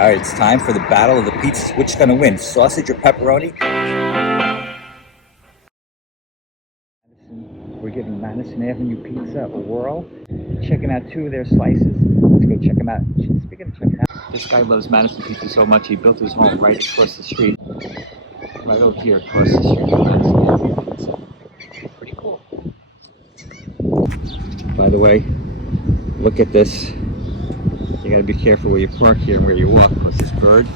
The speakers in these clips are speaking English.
All right, it's time for the battle of the pizzas. Which is going to win, sausage or pepperoni? We're giving Madison Avenue Pizza a whirl. Checking out two of their slices. Let's go check them out. Speaking of checking out, this guy loves Madison Pizza so much he built his home right across the street. Right over here across the street from Madison Avenue Pizza. Pretty cool. By the way, look at this. You gotta be careful where you park here and where you walk, because this bird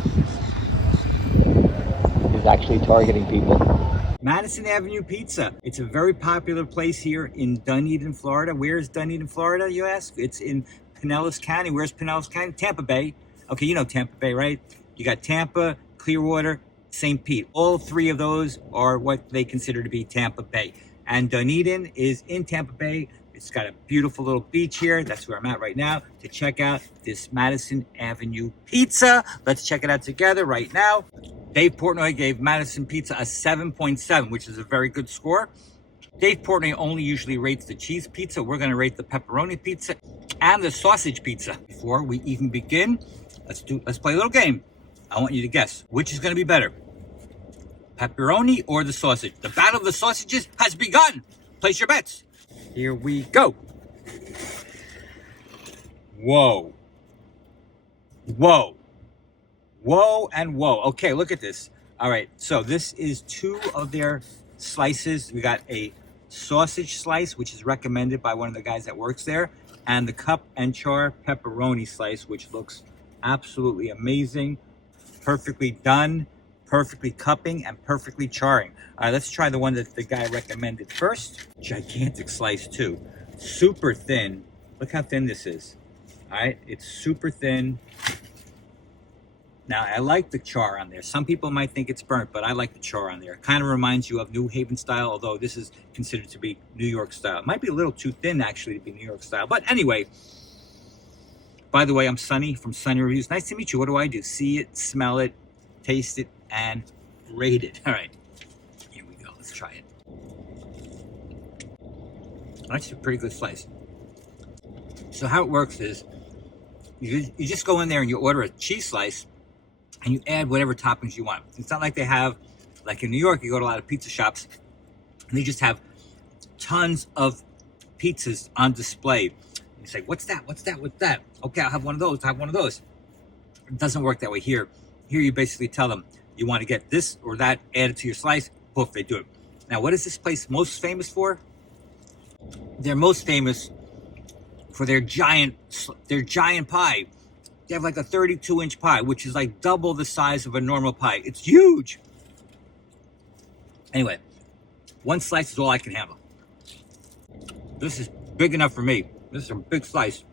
is actually targeting people. Madison Avenue Pizza. It's a very popular place here in Dunedin, Florida. Where's Dunedin, Florida, you ask? It's in Pinellas County. Where's Pinellas County? Tampa Bay. Okay, you know Tampa Bay, right? You got Tampa, Clearwater, St. Pete. All three of those are what they consider to be Tampa Bay. And Dunedin is in Tampa Bay. It's got a beautiful little beach here. That's where I'm at right now to check out this Madison Avenue Pizza. Let's check it out together right now. Dave Portnoy gave Madison Pizza a 7.7, which is a very good score. Dave Portnoy only usually rates the cheese pizza. We're going to rate the pepperoni pizza and the sausage pizza. Before we even begin, let's play a little game. I want you to guess which is going to be better, pepperoni or the sausage. The battle of the sausages has begun. Place your bets. Here we go. Whoa. Whoa. Whoa and whoa. Okay, look at this. All right, so this is two of their slices. We got a sausage slice, which is recommended by one of the guys that works there, and the Cup Char Pepperoni slice, which looks absolutely amazing. Perfectly done, perfectly cupping, and perfectly charring. All right, let's try the one that the guy recommended first. Gigantic slice too. Super thin. Look how thin this is. All right, it's super thin. Now, I like the char on there. Some people might think it's burnt, but I like the char on there. It kind of reminds you of New Haven style, although this is considered to be New York style. It might be a little too thin, actually, to be New York style. But anyway, by the way, I'm Sonny from Sonny Reviews. Nice to meet you. What do I do? See it, smell it, taste it, and rate it. All right, here we go. Let's try it. That's a pretty good slice. So how it works is you just go in there and you order a cheese slice, and you add whatever toppings you want. It's not like they have, like in New York, you go to a lot of pizza shops, and they just have tons of pizzas on display. You say, what's that? What's that? What's that? Okay, I'll have one of those. I'll have one of those. It doesn't work that way here. Here you basically tell them, you want to get this or that added to your slice, poof, they do it. Now, what is this place most famous for? They're most famous for their giant pie. They have like a 32-inch pie, which is like double the size of a normal pie. It's huge. Anyway, one slice is all I can handle. This is big enough for me. This is a big slice.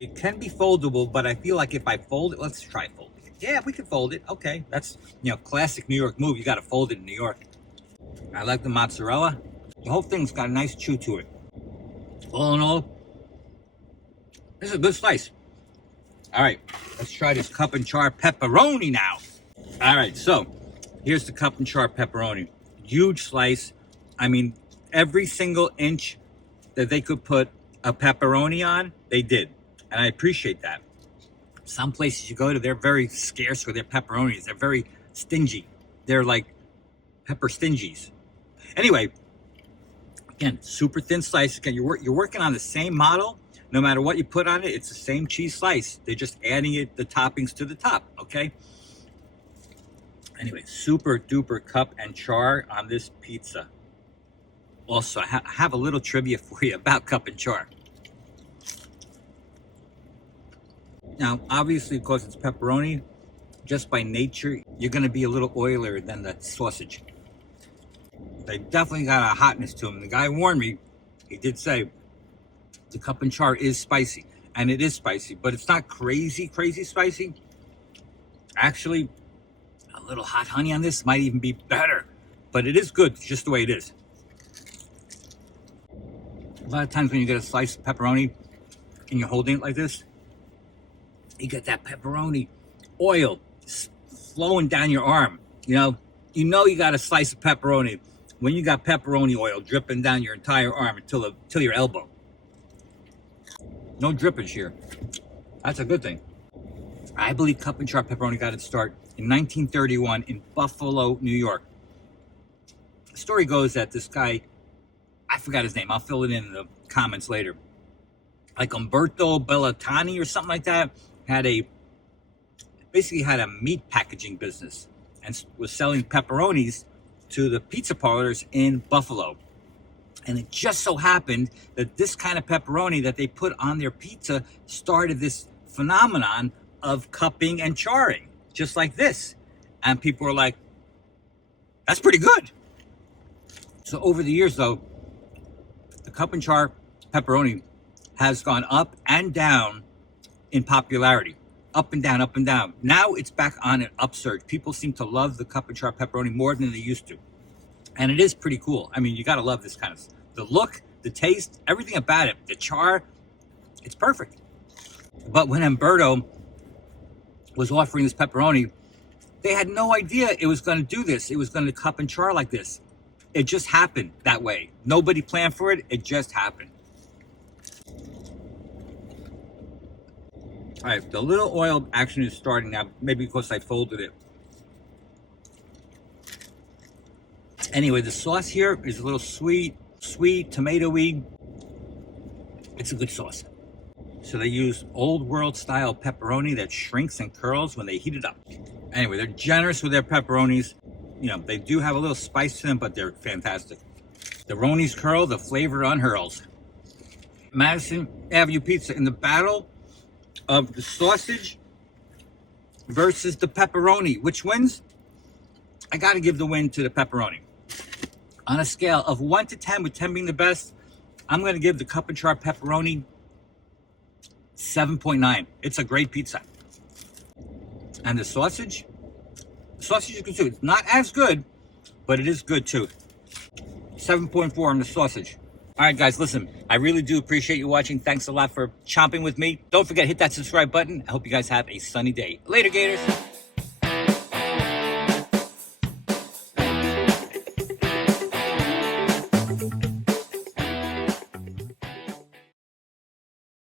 It can be foldable, but I feel like if I fold it, let's try folding it. Yeah, we can fold it. Okay, that's, classic New York move. You got to fold it in New York. I like the mozzarella. The whole thing's got a nice chew to it. All in all, this is a good slice. All right, let's try this Cup Char Pepperoni now. All right, so here's the Cup Char Pepperoni. Huge slice. I mean, every single inch that they could put a pepperoni on, they did. And I appreciate that. Some places you go to, they're very scarce with their pepperonis. They're very stingy. They're like pepper stingies. Anyway, again, super thin slice. Again, you're working on the same model. No matter what you put on it, it's the same cheese slice. They're just adding the toppings to the top, okay? Anyway, super duper Cup Char on this pizza. Also, I have a little trivia for you about Cup Char. Now, obviously, because it's pepperoni, just by nature, you're going to be a little oilier than the sausage. They definitely got a hotness to them. The guy warned me. He did say, the Cup Char is spicy, and it is spicy, but it's not crazy spicy. Actually, a little hot honey on this might even be better, but it is good just the way it is. A lot of times when you get a slice of pepperoni and you're holding it like this, you get that pepperoni oil flowing down your arm. You got a slice of pepperoni when you got pepperoni oil dripping down your entire arm until your elbow. No drippage here. That's a good thing. I believe Cup and Char Pepperoni got its start in 1931 in Buffalo, New York. The story goes that this guy, I forgot his name, I'll fill it in the comments later, like Umberto Bellatani or something like that, basically had a meat packaging business and was selling pepperonis to the pizza parlors in Buffalo. And it just so happened that this kind of pepperoni that they put on their pizza started this phenomenon of cupping and charring, just like this. And people were like, that's pretty good. So over the years, though, the Cup and Char Pepperoni has gone up and down in popularity. Up and down, up and down. Now it's back on an upsurge. People seem to love the Cup and Char Pepperoni more than they used to. And it is pretty cool. I mean, you got to love this kind of stuff. The look, the taste, everything about it. The char, it's perfect. But when Umberto was offering this pepperoni, they had no idea it was going to do this. It was going to cup and char like this. It just happened that way. Nobody planned for it. It just happened. All right, the little oil action is starting now, maybe because I folded it. Anyway, the sauce here is a little sweet, tomatoey. It's a good sauce. So they use old world style pepperoni that shrinks and curls when they heat it up. Anyway, they're generous with their pepperonis. You know, they do have a little spice to them, but they're fantastic. The Ronies curl, the flavor unhurls. Madison Avenue Pizza in the battle of the sausage versus the pepperoni. Which wins? I got to give the win to the pepperoni. On a scale of 1 to 10, with 10 being the best, I'm going to give the Cup and Char Pepperoni 7.9. It's a great pizza. And the sausage is good too. It's not as good, but it is good too. 7.4 on the sausage. All right, guys, listen, I really do appreciate you watching. Thanks a lot for chomping with me. Don't forget, hit that subscribe button. I hope you guys have a sunny day. Later, Gators.